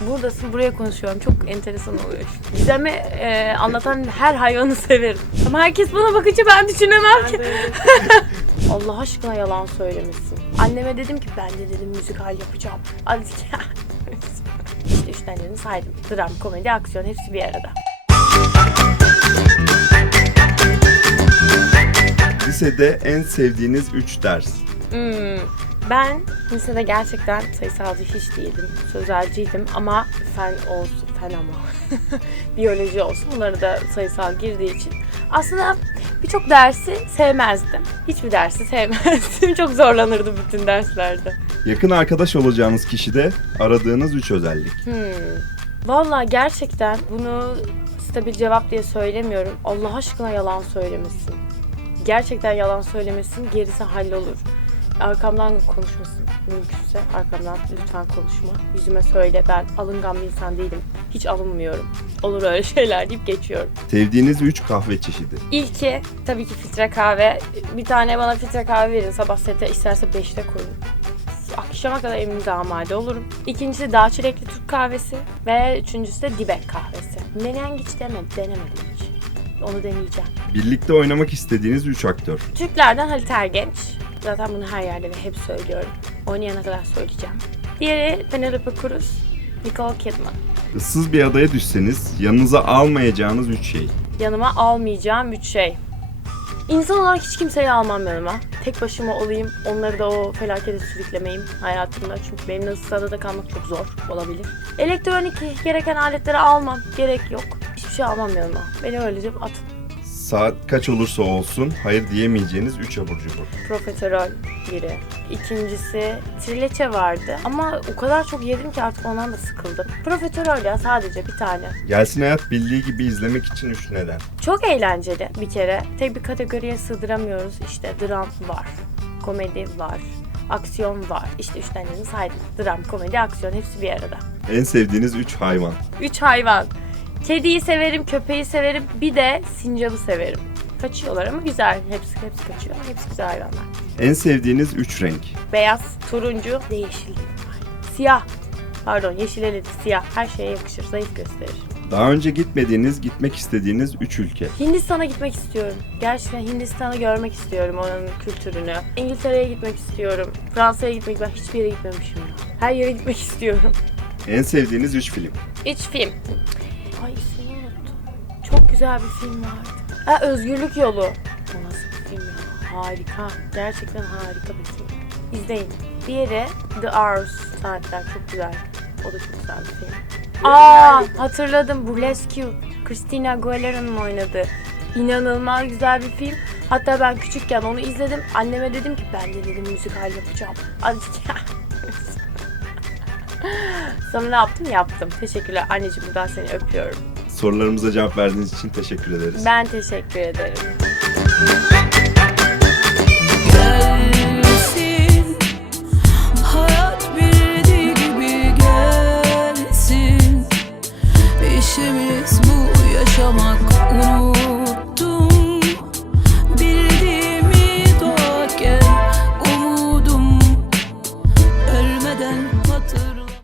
Buradasın buraya konuşuyorum. Çok enteresan oluyor. Gizem'i e, anlatan her hayvanı severim. Ama herkes bana bakınca ben düşünemem ki. Allah aşkına yalan söylemesin. Anneme dedim ki ben de dedim müzikal yapacağım. Hadi gel. işte üç tanelerini saydım. Dram, komedi, aksiyon hepsi bir arada. Lisede en sevdiğiniz 3 ders. Hmm, Ben lisede gerçekten sayısalcı hiç değildim. Sözelciydim ama fen olsun, fen ama. Biyoloji olsun. Bunları da sayısal girdiği için. Aslında birçok dersi sevmezdim. Hiçbir dersi sevmezdim. Çok zorlanırdım bütün derslerde. Yakın arkadaş olacağınız kişide aradığınız 3 özellik. Hmm. Vallahi gerçekten bunu stabil cevap diye söylemiyorum. Allah aşkına yalan söylemesin. Gerçekten yalan söylemesin, gerisi hallolur. Arkamdan konuşmasın. Mümkünse arkamdan lütfen konuşma. Yüzüme söyle ben alıngan bir insan değilim. Hiç alınmıyorum. Olur öyle şeyler deyip geçiyorum. Sevdiğiniz 3 kahve çeşidi. İlki tabii ki filtre kahve. Bir tane bana filtre kahve verin. Sabah sete isterse 5'te koyun. Akşama kadar evimde amade olurum. İkincisi dağ çilekli Türk kahvesi. Ve üçüncüsü de dibek kahvesi. Menengiç deme, denemedim hiç. Onu deneyeceğim. Birlikte oynamak istediğiniz 3 aktör. Türklerden Halit Ergenç. Zaten bunu her yerde ve hep söylüyorum. Oynayana kadar söyleyeceğim. Diğeri Penelope Cruz. Nicole Kidman. Issız bir adaya düşseniz yanınıza almayacağınız 3 şey. Yanıma almayacağım üç şey. İnsan olarak hiç kimseyi almam yanıma. Tek başıma olayım, onları da o felakete sürüklemeyim hayatımda. Çünkü benim ıssız adada kalmak çok zor olabilir. Elektronik gereken aletleri almam, gerek yok. Hiçbir şey almam yanıma. Beni öylece atın. Saat kaç olursa olsun hayır diyemeyeceğiniz 3 abur cubur. Profiterol biri. İkincisi trileçe vardı. Ama o kadar çok yedim ki artık ondan da sıkıldım. Profiterol ya sadece bir tane. Gelsin hayat bildiği gibi izlemek için 3 neden. Çok eğlenceli bir kere. Tek bir kategoriye sığdıramıyoruz. İşte dram var, komedi var, aksiyon var. İşte üç tanesini saydım. Dram, komedi, aksiyon hepsi bir arada. En sevdiğiniz 3 hayvan. Üç hayvan. Kediyi severim, köpeği severim, bir de sincabı severim. Kaçıyorlar ama güzel. Hepsi hepsi kaçıyor. Hepsi güzel hayvanlar. En sevdiğiniz 3 renk. Beyaz, turuncu ve yeşil. Siyah. Pardon, yeşil eledi, siyah. Her şeye yakışır, zayıf gösterir. Daha önce gitmediğiniz, gitmek istediğiniz 3 ülke. Hindistan'a gitmek istiyorum. Gerçekten Hindistan'ı görmek istiyorum onun kültürünü. İngiltere'ye gitmek istiyorum. Fransa'ya gitmek ben hiçbir yere gitmemişim. Her yere gitmek istiyorum. En sevdiğiniz 3 film. Üç film. Ay ismini unuttum. Çok güzel bir film vardı. Ha Özgürlük Yolu. O nasıl bir film ya? Harika. Gerçekten harika bir film. İzleyin. Diğeri The Hours. Saatler çok güzel. O da çok güzel bir film. Aa hatırladım. Burlesque. Christina Aguilera'nın oynadığı. İnanılmaz güzel bir film. Hatta ben küçükken onu izledim. Anneme dedim ki ben de dedim müzikal yapacağım. Gel. Sonra ne yaptım? Yaptım. Teşekkürler. Anneciğim buradan seni öpüyorum. Sorularımıza cevap verdiğiniz için teşekkür ederiz. Ben teşekkür ederim.